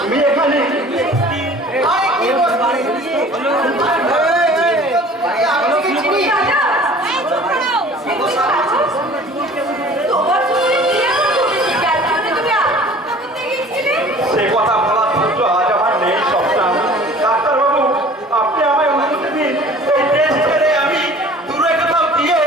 আমি এখানে সে কথা বলার ধৈর্য আজ আমার নেই সপ্তাহ। ডাক্তারবাবু, আপনি আমায় অনুমতি দিন, এই দেশ ছেড়ে আমি দূরে কোথাও গিয়ে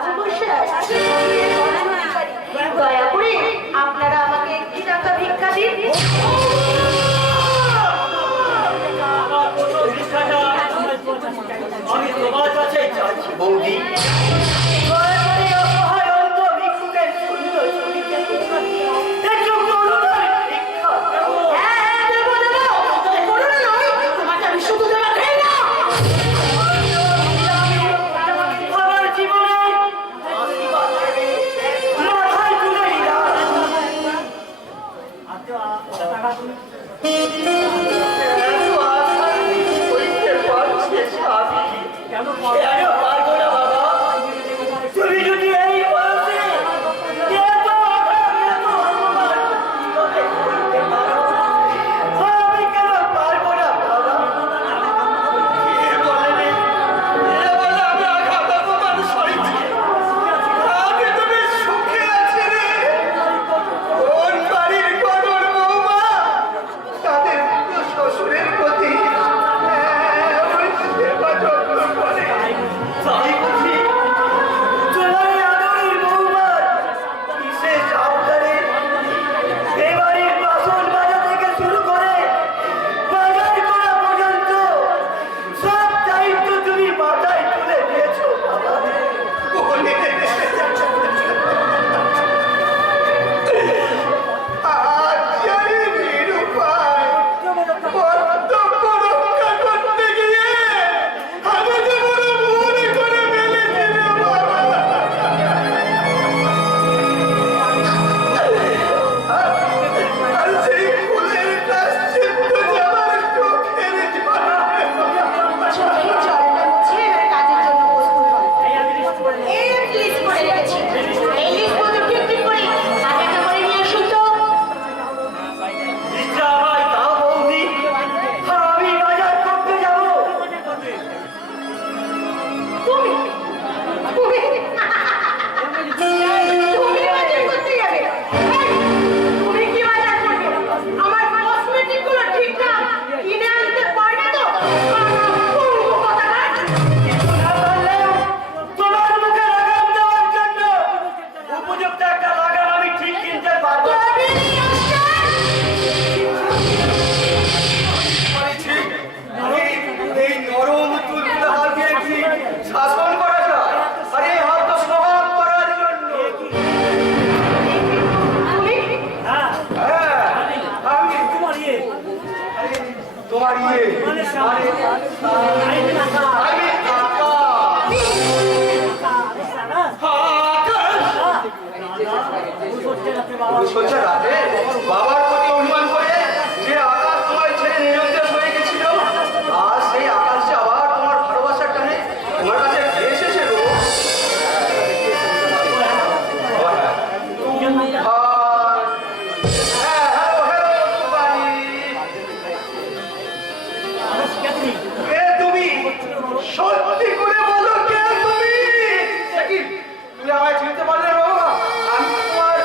রাজমশাই, দয়া করে আপনারা আমাকে একটি টাকা ভিক্ষা দিন। আমি তোমার কাছে চাইছি বৌদি, রাতে বাবার প্রতি অভিমান করে যে আকাশ তোমার ছেড়ে নিরঞ্জন হয়ে গেছিল, আর সেই আকাশে আবার তোমার ভালোবাসার টানে তোমার কাছে এসেছে গো। তুমি সত্যি করে বলো, কে তুমি? তুমি আমায় চিনতে পারলে বাবা? আমি তোমার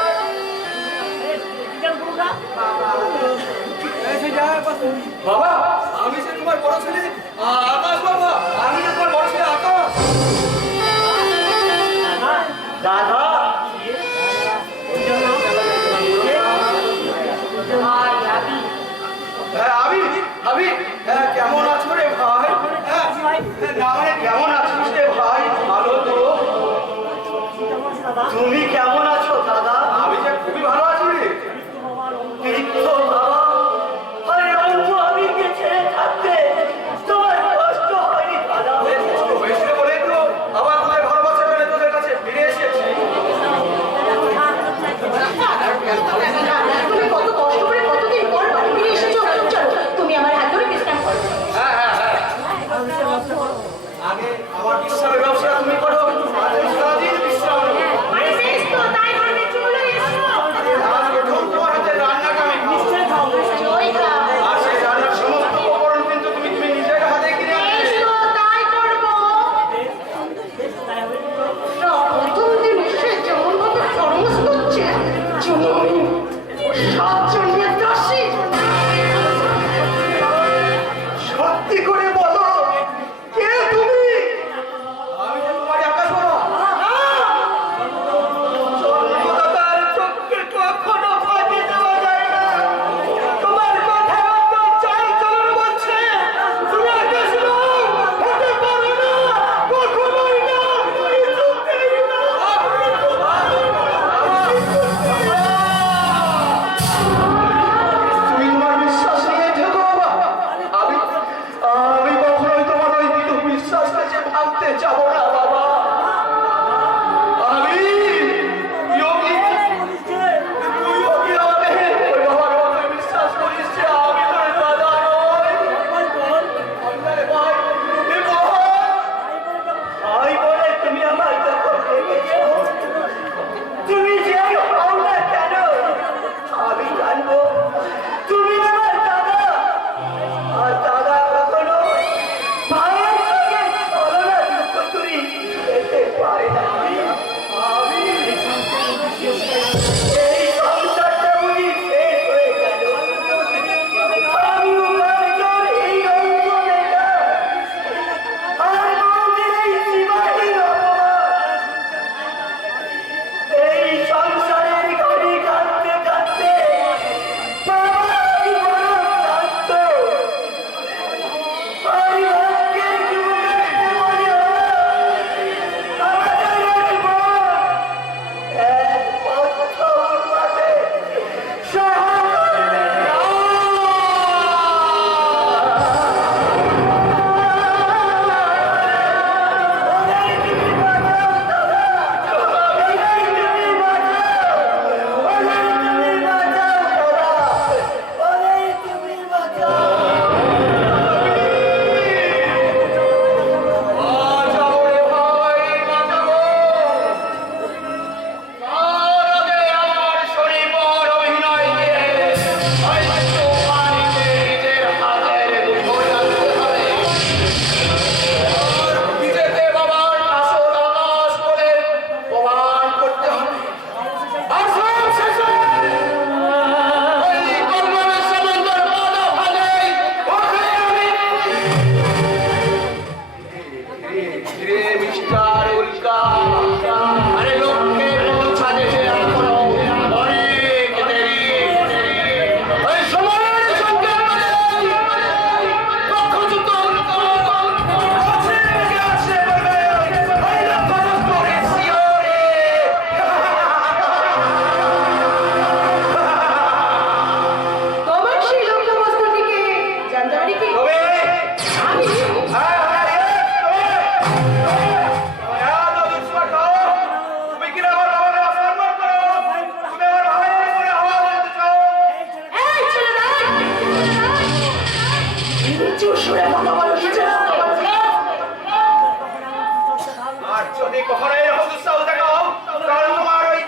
যদি কখনো এরকম দুঃসাহস দেখাও তাহলে তোমার ওই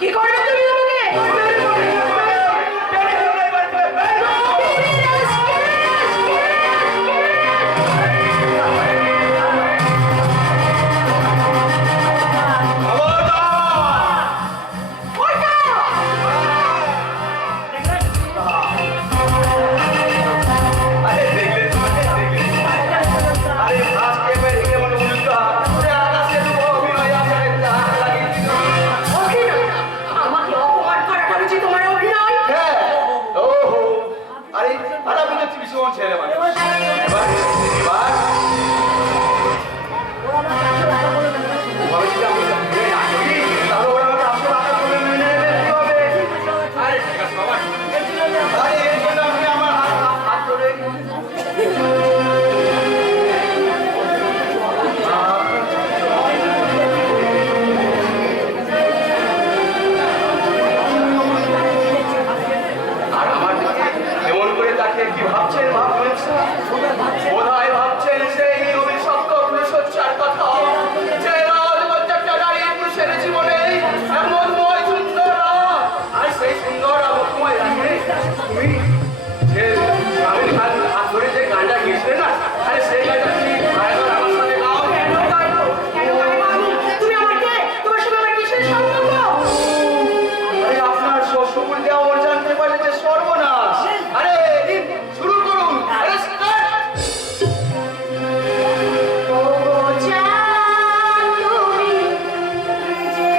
কি করবে তুমি আমাকে? আমাকে অপমান করাটা বুঝি তোমার অভিনয়? ভীষণ ছেলে মানে এবার এবার ভাবছি আমি মেনে না করি তাহলে ওরা আমাকে আসলে আঘাত করে মেনে নেবে কি হবে? আরে ঠিক আছে বাবা, আরে এর জন্য আপনি আমার হাত ধরে আর আমার দিকে এমন করে তাকিয়ে কি ভাবছেন ভাববেন বোধহয় ভাবছেন সেই অভিশপ্ত পুরুষোচ্চার কথা যে রাজমর্যাদা দাঁড়িয়ে পুরুষের জীবনে এমন ময় সুন্দর আর সেই সুন্দর আবহময় রাখে তুমি যে স্বামীর হাত ধরে যে গানটা গেছিলে না আরে সেই গানটা তুমি আরেকবার আমার সাথে গাও। কেন গাইবো? কেন গাইবো আমি? তুমি আমার কে? তোমার সঙ্গে আমার কিসের সম্পর্ক? আরে আপনার শ্বশুর দেওয়া ওর জানতে পারলে যে সর্বনাশ। আরে দিন শুরু করুন। আরে স্টার্ট। ও জান তুমি যে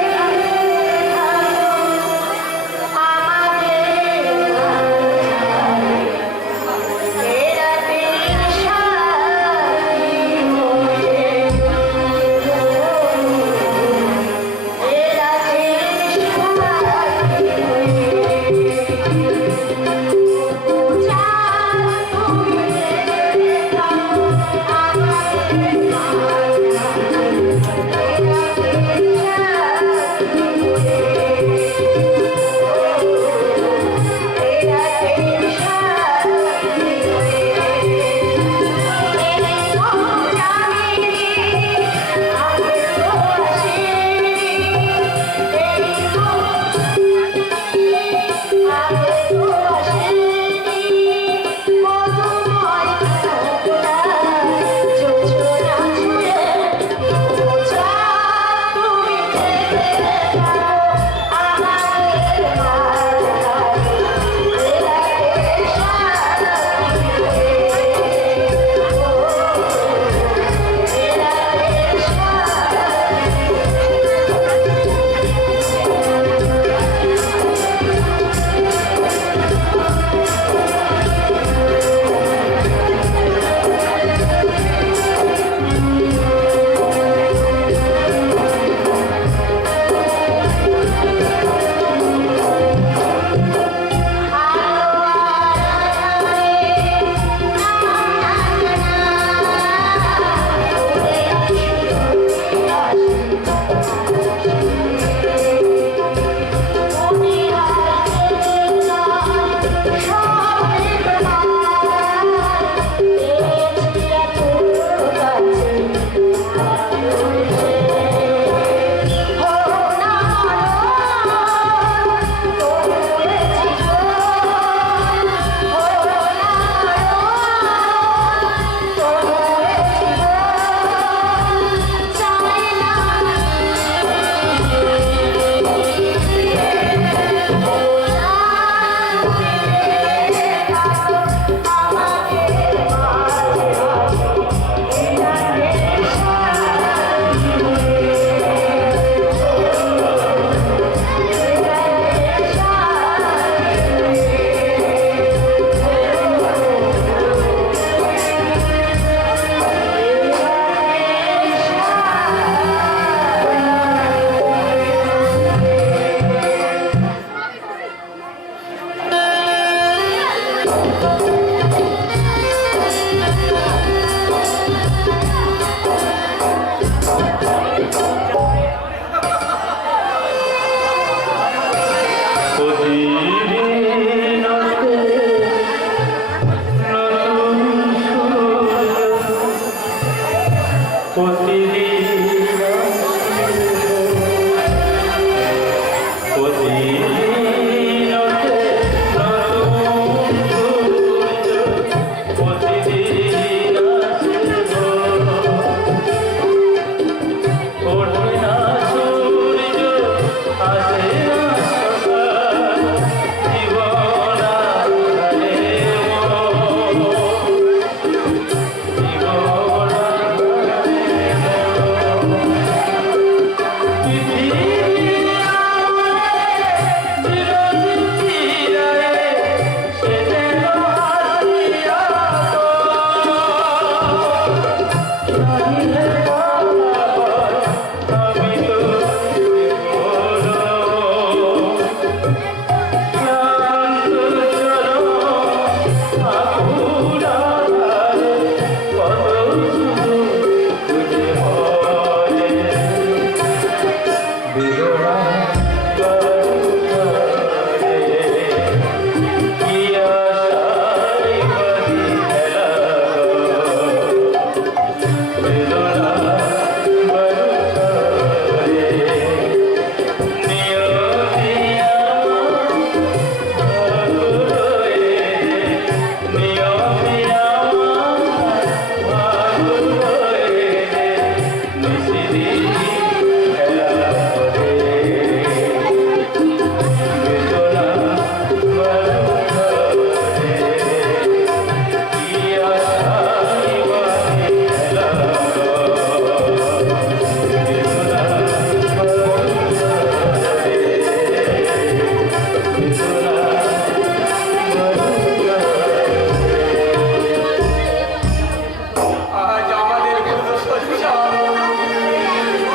আজ আমাদের ফুল সজ্জা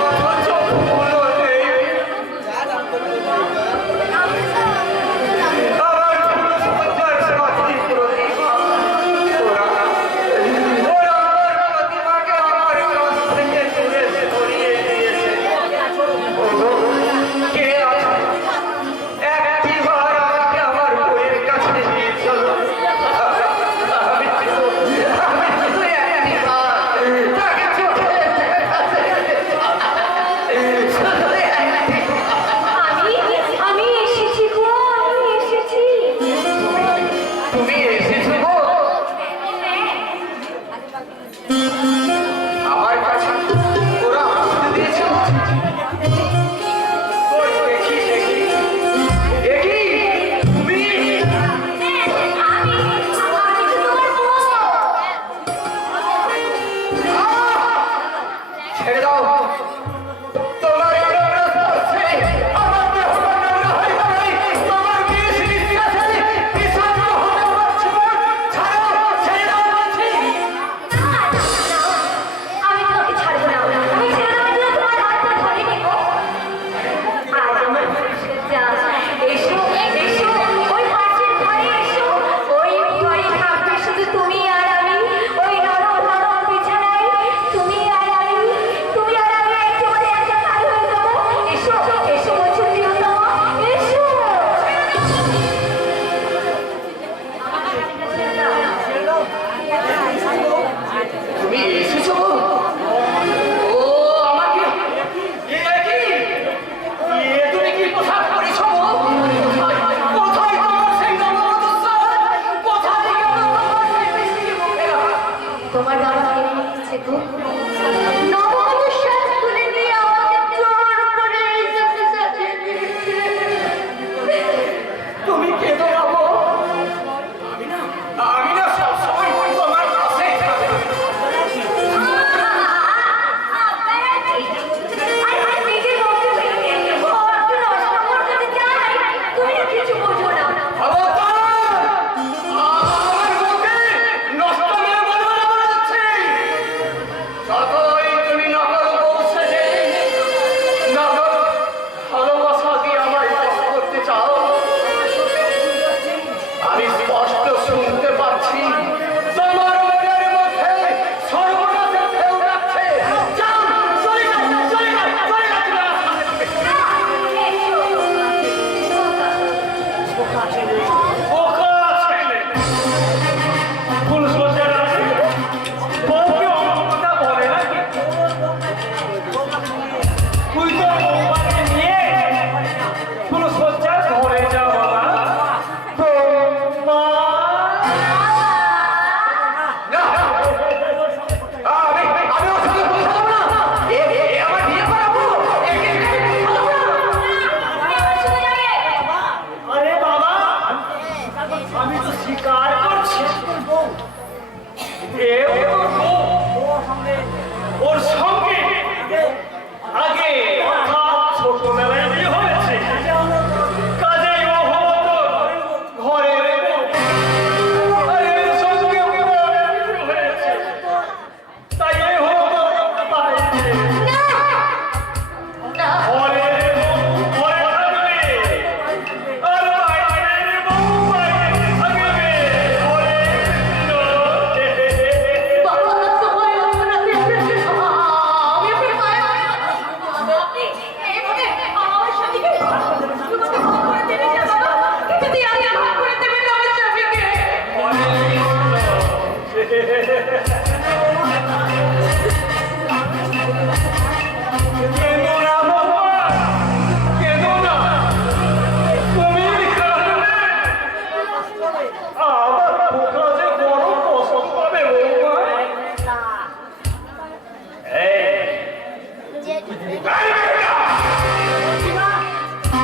অথচ ফুল নেই। আমার ফুল সজ্জার সাথী প্রতিমা, ওরা আমার প্রতিমাকে আমার কাছ থেকে দূরে সরিয়ে দিয়েছে। ওগো, কে আছে? একটিবার আমাকে আমার বইয়ের কাছে নিয়ে চলো। আমি শুধু একটিবার তাকে চোখের কাছে শুধু আমি এসেছি গো, আমি এসেছি। তুমি এসেছো গো আমার কাছে, ওরা আসতে দিয়েছে। ওই দেখি দেখি দেখি তুমি ছেড়ে দাও। তোমার এই নোংরা স্পর্শে আমার দেহ নোংরা হয়ে যাবে। তোমার বিষ নিঃশ্বাসে বিষাক্ত হবে আমার জীবন। ছাড়ো, ছেড়ে দাও বলছি। আমি তোমাকে ছাড়বো না, আমি ছেড়ে দেবো না, তোমার হাতটা ধরে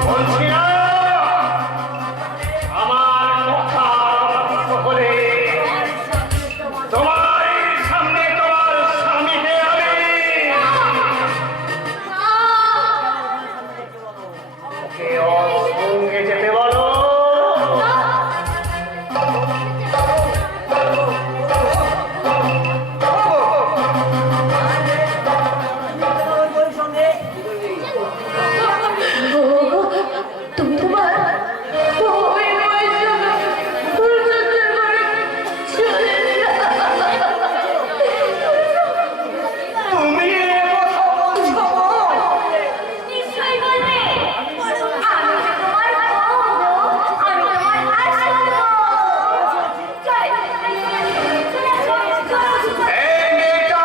বলছি না আমার কথা সকলে তোমার সামনে তোমার স্বামীকে আমি ওকে অসঙ্গে যেতে বলো। তুমি তোমার তুমি এ কথা বলছো? নিশ্চয়ই বলবে। আমি যে তোমার বউ, আমি তোমার আসল বউ। চলে, এই মেয়েটা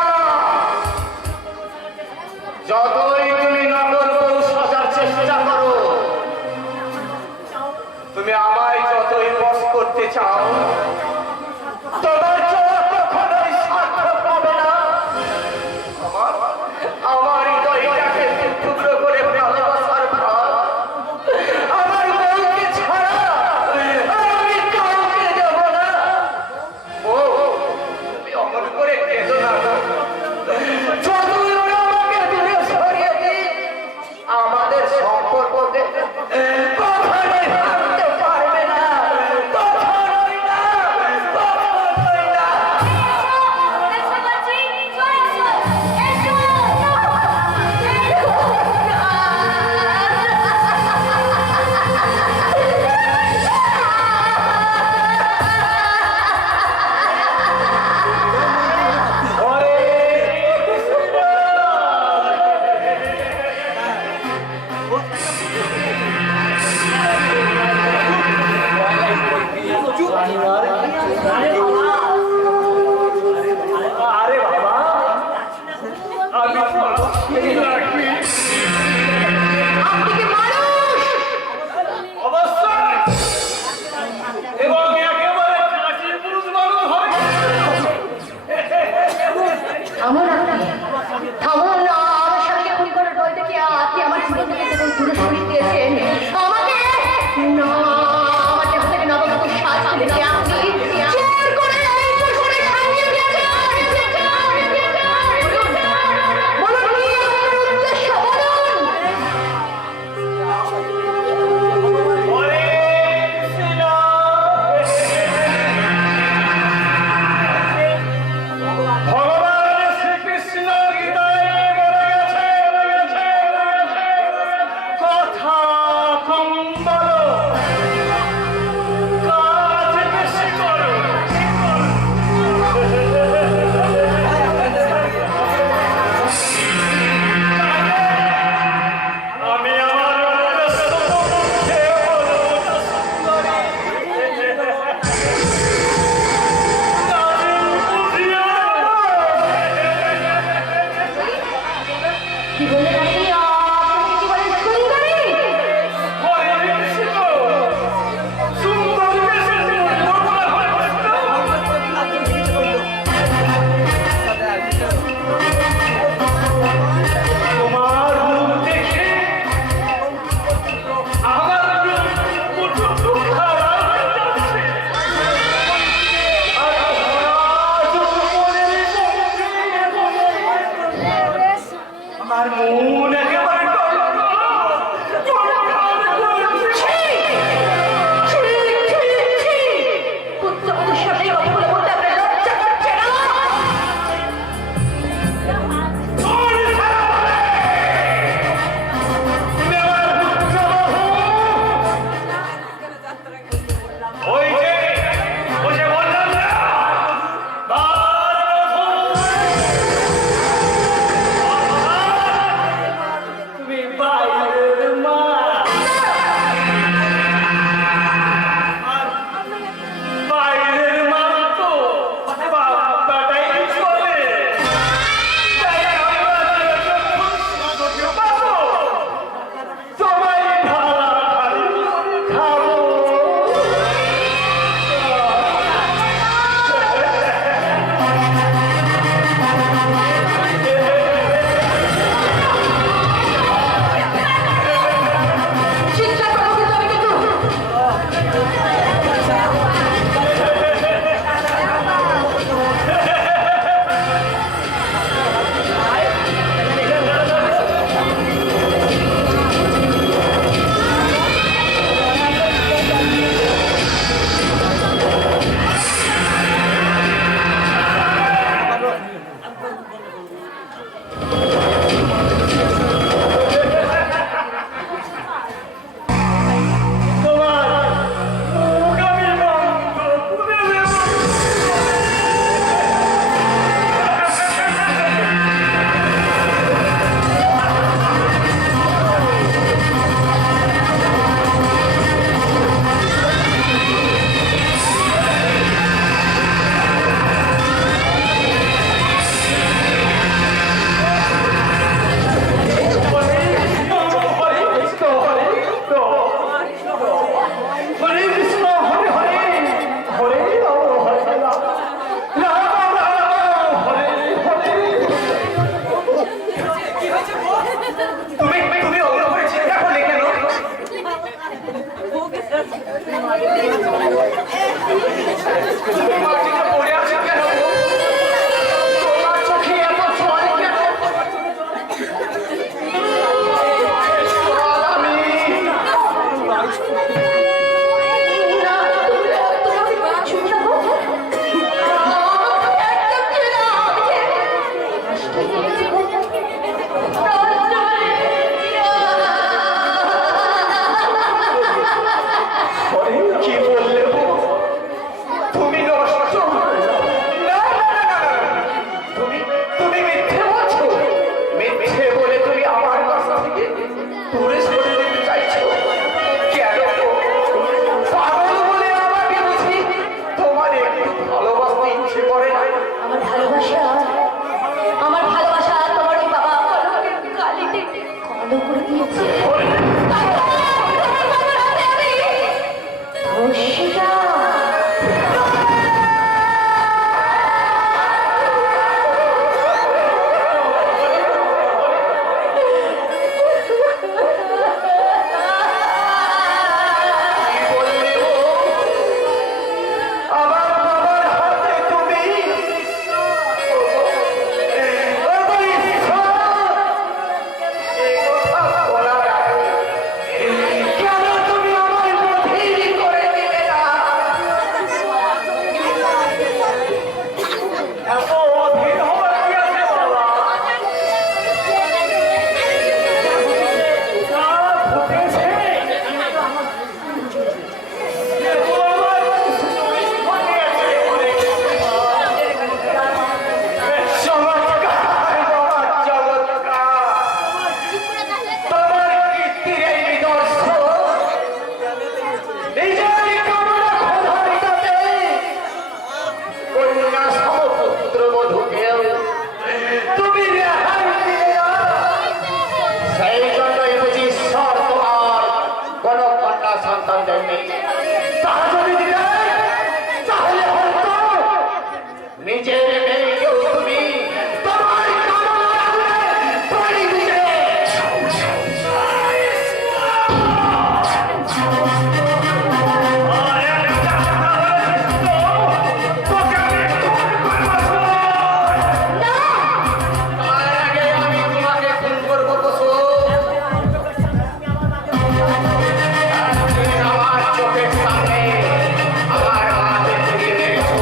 যতই তুমি নকল বউ সাজার চেষ্টা করো, তুমি আমায় যতই বশ করতে চাও, তোমার চোখ কখনোই সার্থক হবে না। আমার হৃদয়টাকে টুকরো করে ভালোবাসার ভাব আমার বউকে ছাড়া আমি কাউকে দেব না। ও তুমি অমন করে কেঁদো না। যতই ওরা আমাকে দূরে সরিয়ে দিক, আমাদের সম্পর্ককে কখনোই ভাঙতে পারবে না। কখনোই না, কখনোই না। এসো বলছি, চলে এসো, আরে বাবা, আমি আপনি কি মানুষ? অবশ্যই এবং একেবারে কাঁচি পুরুষ মানুষ হয়। থামো না, থামো না। আমার স্বামীকে খুন করার ভয় থেকে আপনি আমার জীবন থেকে যখন দূরে সরিয়ে দিয়েছেন, আমাকে না, আমার দেহ থেকে নবরূপ শ্বাস ফেলেছে আপনি। জোর করে সাজিয়ে দিয়েছেন। বলুন কি আপনার উদ্দেশ্য, বলুন। হরে কৃষ্ণ। ভগবান শ্রীকৃষ্ণ গীতায় বলে গেছে, কথা কম বলো, কাজ বেশি করো। আমি আমার উদ্দেশ্য কেবল সুন্দরী কি বললেন আপনি? আপনি কি বলেন সুন্দরী? তোমার মুখ দেখে আমার আমার মন একেবারে পুত্রবধূর সামনে এই কথাগুলো বলতে আপনার লজ্জা করছে না? ওই যে বললাম না, তুমি তুমি অন্য করে চিন্তা করলে কেন? তুমি মাটিতে পড়ে আছো কেন? তোমার চোখে এত জল কেন? কি বললে গো? তুমি নষ্ট? না, তুমি তুমি মিথ্যে বলছো। মিথ্যে বলে তুমি আমার কাছ থেকে দূরে সরে যেতে চাইছো কেন গো? পাগল বলে আমাকে বুঝি তোমার একটু ভালোবাসতে ইচ্ছে করে না? আমার ভালোবাসা তোমার ওই বাবা কলকের কালিতে কালো করে দিয়েছে। ধর্ষিতা। কি বললে গো? আমার বাবার হাতে তুমি? ওগো ঈশ্বর! এই কথা বলার আগে কেন তুমি আমায় বধির করে দিলে না? এত অধীর হওয়ার কি আছে বাবা? ফুটেছে চমৎকার বাবা, চমৎকার! তোমার কীর্তির এই নিদর্শন নিজের কামনা ক্ষুধার্ততে কন্যা সমপুত্র বধূকেও তুমি রেহাই দিলে না। সেই জন্যই বুঝি ঈশ্বর তোমার কোনো কন্যা সন্তান দেয়নি। তা যদি দিলে তাহলে হয়তো নিজের মেয়েকেও তুমি তোমার কামনার আগুনে পড়ে দিলে। তার আগে আমি তোমাকে খুন করবো কুসুম। আমার চোখের সামনে আমার মাকে পুড়িয়ে মেরেছো।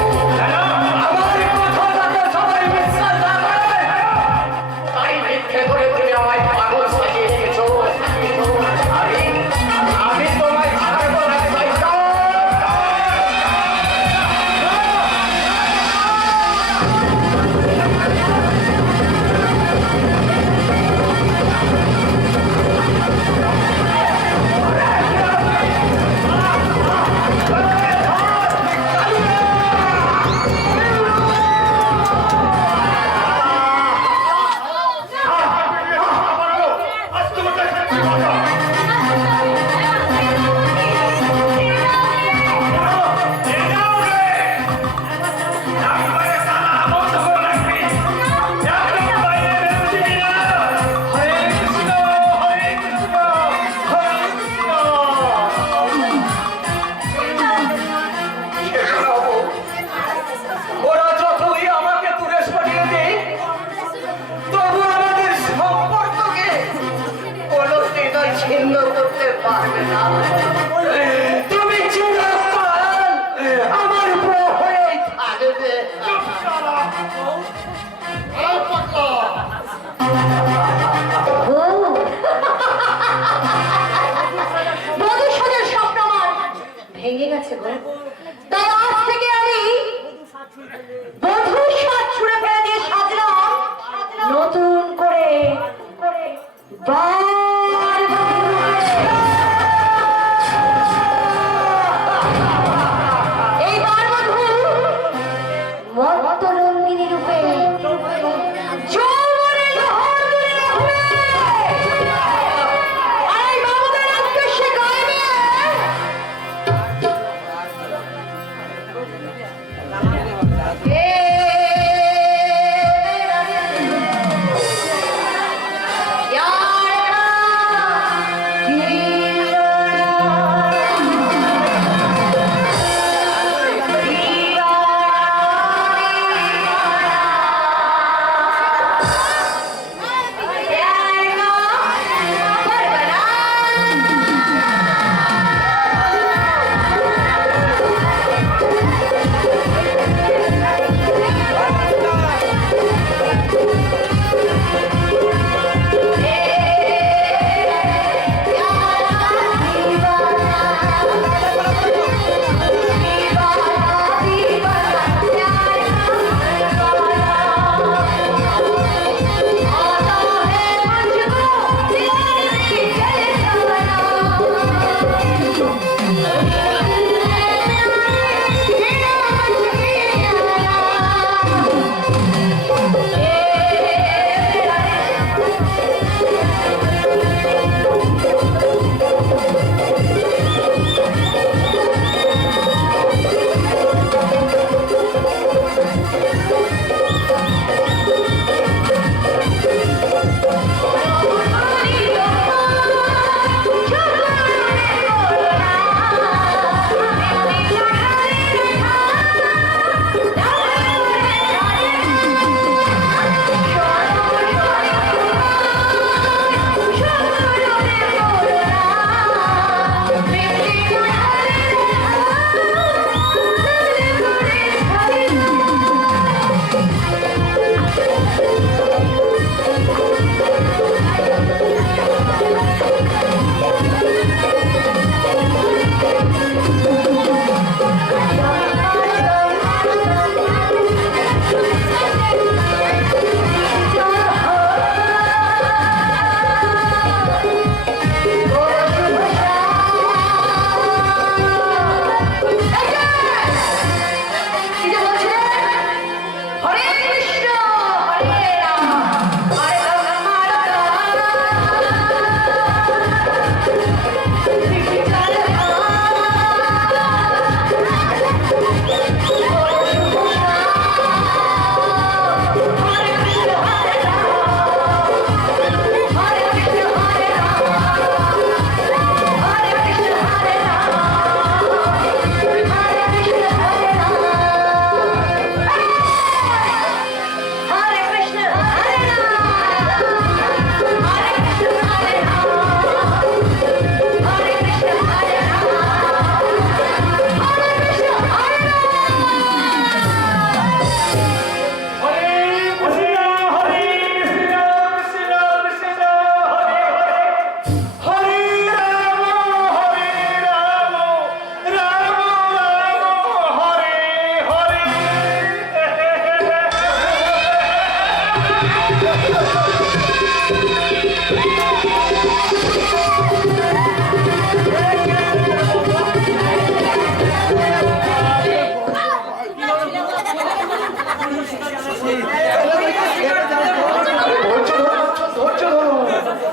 আমার কথাটাকে সবাই বিশ্বাস না করে তাই মিথ্যে করে তুমি আমায় পাগল সাজিয়ে দিয়েছো। আমি তোমায় ছাড়বো না শয়তান। ওরা যতই আমাকে দূরে সরিয়ে দেয় তবু আমাদের সম্পর্ককে কোনোদিনই ছিন্ন করতে পারবে না। তুমি চিরকাল আমার বউ হয়েই থাকবে। মধুসূদনের স্বপ্ন আমার ভেঙে গেছে গো। তাই আজ থেকে আমি বধূর সাজ ছুঁড়ে ফেলে দিয়ে সাজলাম নতুন করে বার এই বার বধূ মত্ত রঙ্গিনী রূপে যৌবনে লহর তুলে রাখবে। আর এই বাবুদের উদ্দেশ্যে গাইবে। यार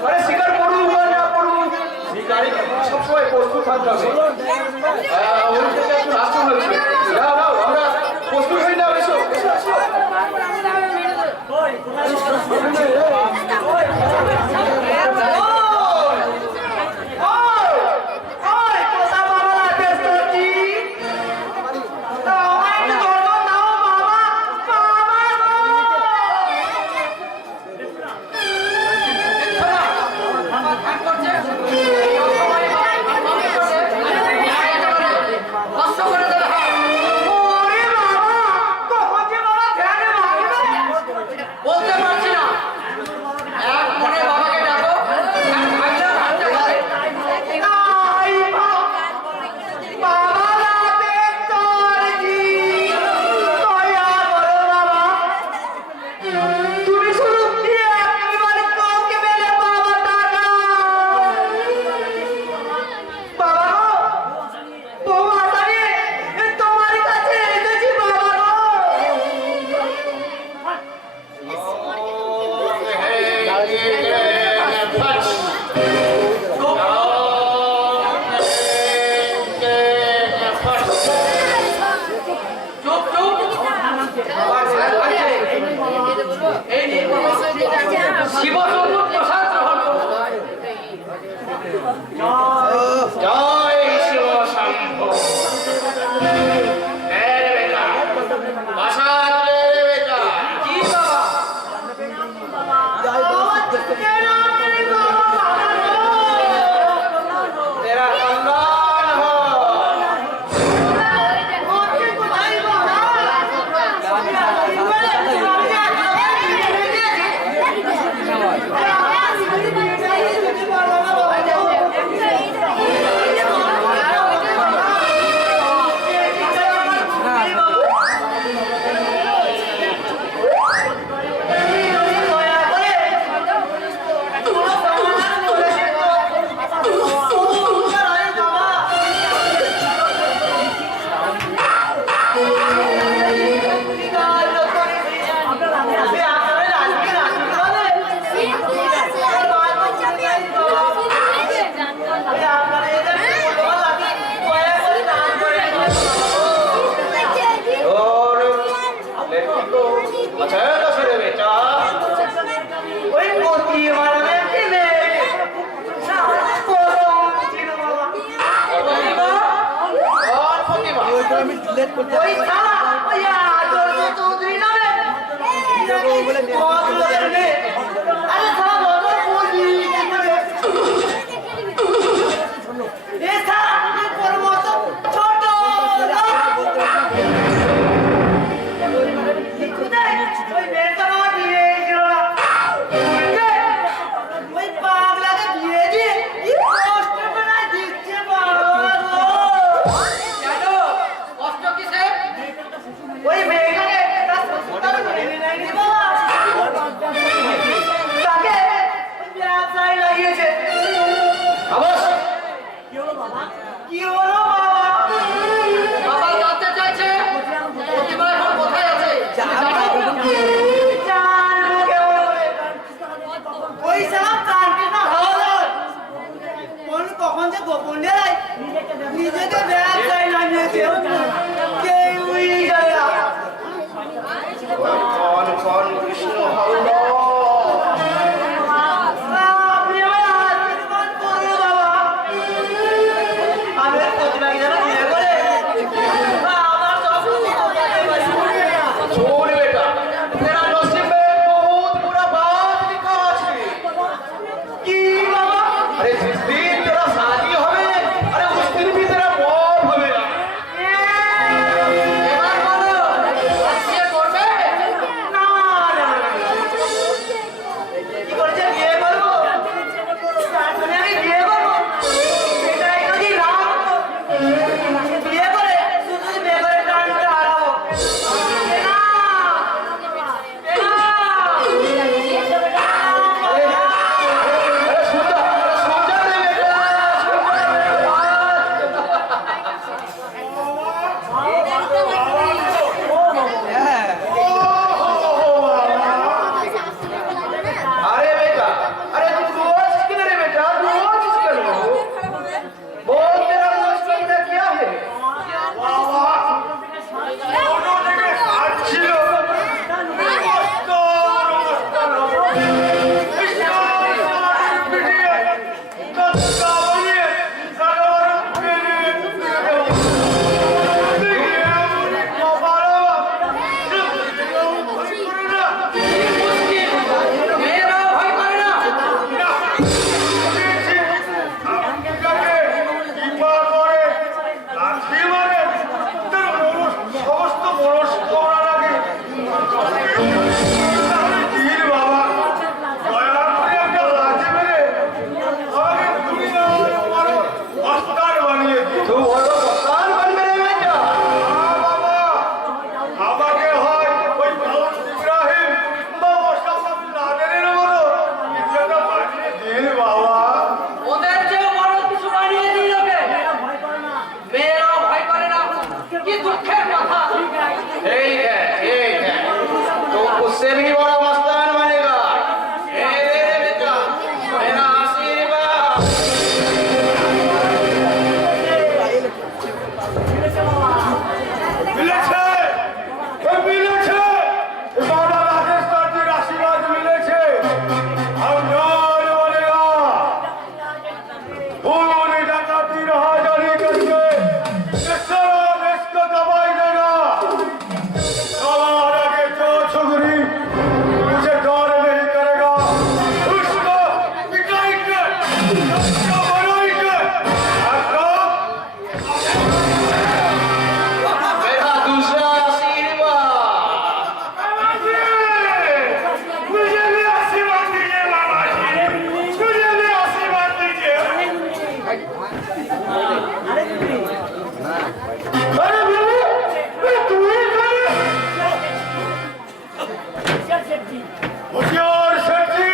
আরে শিকার করুন বা না করুন, শিকারে কিন্তু সবসময় প্রস্তুত থাকতে হবে। ওর থেকে একটু রাস্তা হচ্ছে, দাও দাও, আমরা প্রস্তুত হয়ে যাও, এসো এসো এসো। বলতে পারছি না, এক মনে বাবাকে ডাকো, এক ভাইরা ভাবতে পারে। তুমি শুধু একবার কাউকে মেলে বাবা টাকা বাবা গো বউ আসামি তোমার কাছে এসেছি বাবা গো চুপ চুপ, এই নিয়ে শিবচন্দ্র প্রসাদ গ্রহণ করো। জয় শিব শম্ভু। কি বাবা? तेरा कल्याण हो। और लड़की को अच्छा है ना सर बेटा, ওই মতি মারবে কিনে और प्रतिभा ওই শালা ওই আদর্শ চৌধুরী নামে বদলের মেয়ে আরে শালা বদল বলি এ শালা তুই পরমত ছোট ওই মেয়েটা আমার বিয়ে গেল ওই পাগলাকে বিয়ে দিয়ে কি কষ্ট করে দিচ্ছে বাবা গো কেন? কষ্ট কিসে? ওই মেয়েটাকে তার শ্বশুরবাড়ি মেনে নেয়নি বাবা। তাকে ওই ব্যবসায় লাগিয়েছে। আবাস কি হলো বাবা? বাবা জানতে চাইছে প্রতিভা এখন কোথায় আছে, তুমি জানো? জানবো কেমন করে? ওই শালা প্রাণকৃষ্ণ হাওলাদার কখন যে গোপন দেয় নিজেকে ব্যবসায় লাগিয়েছে কেউই জানে না। कौन कौन कृष्ण हल्ला আপনি আমায় আশীর্বাদ করুন বাবা। আমি প্রতিভাকে যেন বিয়ে করে আমার সব छोड़ बेटा, तेरा नसीब में बहुत बुरा बात लिखा है। কি বাবা? अरे जिस दिन तेरा शादी होवे, अरे उस दिन भी तेरा मौत होवे। এবার বলো, বিয়ে করবে? না না, না। কি করছে বিয়ে করবো? তার জন্য আমি বিয়ে করবো? সেটাই যদি না হতো, বিয়ে করে শুধু বিয়ে করে টানটা হারাবো। এ না, এ না। अरे सुन जा रे, ওদের চেয়েও বড় কিছু বানিয়ে দিল কে? মেয়েরাও ভয় করে না, কি দুঃখের কথা। এই है तो उससे भी बड़ा मस्तान बनेगा ए बेटा मेरा आशीर्वाद মিলেছে মিলেছে বাবা রাজেশ্বরজির আশীর্বাদ মিলেছে আমজান বলেগা खून डकैती राजधानी करके इस सारा देश को दबाई देगा हमारा के जो छुगरी मुझे डर नहीं करेगा उसको पिटाई के उसको बनाई के आपको मेरा दूसरा आशीर्वाद मुझे भी आशीर्वाद दीजिए बाबा जी मुझे भी आशीर्वाद दीजिए अरे बाबू तू ही कर मुझे और सच्ची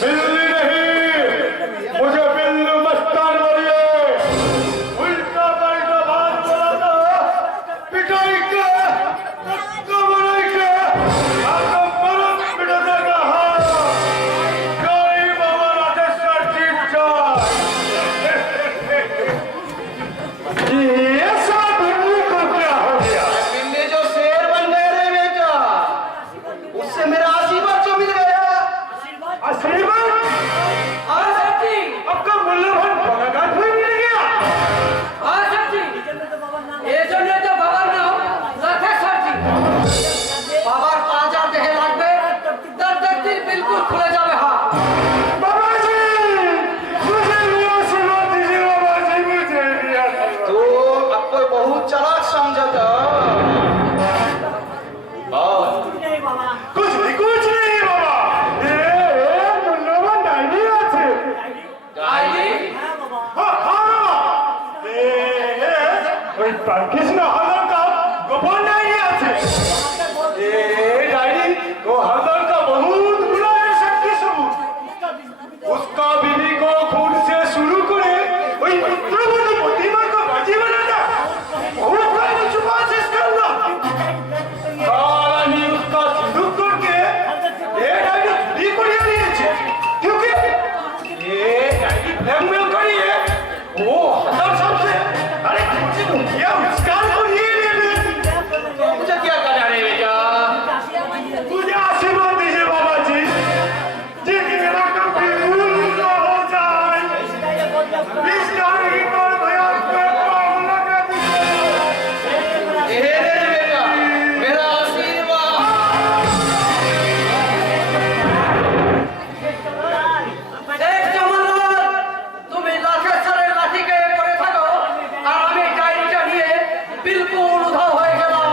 बिल्ली नहीं मुझे बिल्लू मस्तान बोलिए उल्टा पलटा बात बोला था पिटाई के धक्का बनाई के आपको बरफ पिटा देगा हाँ जय बाबा राजेश्वर जी जय ये सब बिल्ली को क्या हो गया बिल्ली जो शेर बन गए रे बेटा उससे मेरा आशीर्वाद जो मिल गया आशीर्वाद हाँ सच्ची, आपका मूल्यवान बगान भी मिल गया हाँ सच्ची। এই জন্য তো বাবার নাম লক্ষেশ্বরজি। বাবার পাঁচার দেহে লাগবে, তার দেখতেই বিলকুল খুলে যাবে হাত। बाबा जी मुझे भी आशीर्वाद दीजिए बाबा जी मुझे भी आशीर्वाद तो अब तो बहुत चालाक समझा था और कुछ नहीं बाबा ये मूल्यवान डायरी আছে আইনি हाँ हाँ ওই কৃষ্ণ হালদার का গোপন डायरी আছে ये डायरी वो हलदर का बहुत बुरा है शक्ति सबूत उसका बीवी को खून से शुरू करे वही मित्रवत प्रतिमा को बाजी बनाना बहुत बड़ा छुपा जिसका अंदर कालानी उसका सिंदूर करके ये डायरी चोरी कर लिए थे क्योंकि ये डायरी ब्लैकमेल करी है वो हलदर साहब से अरे कुछ तो किया उसका को ये तो मुझे क्या करना रे बेटा मुझे आशीर्वाद दीजिए बाबा जी जी कि मेरा कभी भूल ना हो जाए इस डायरी पर भयंकर मामला कर दीजिए ए रे बेटा मेरा आशीर्वाद দেখ জমাললাল, তুমি লক্ষেশ্বরের লাঠিকে পরে থাকো আর আমি ডায়েরিটা নিয়ে বিলকুল উধাও হয়ে গেলাম।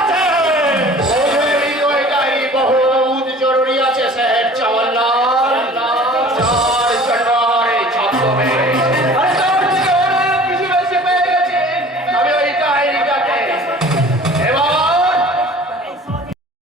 मुझे भी कोई डायरी बहुत जरूरी আছে शहर चावल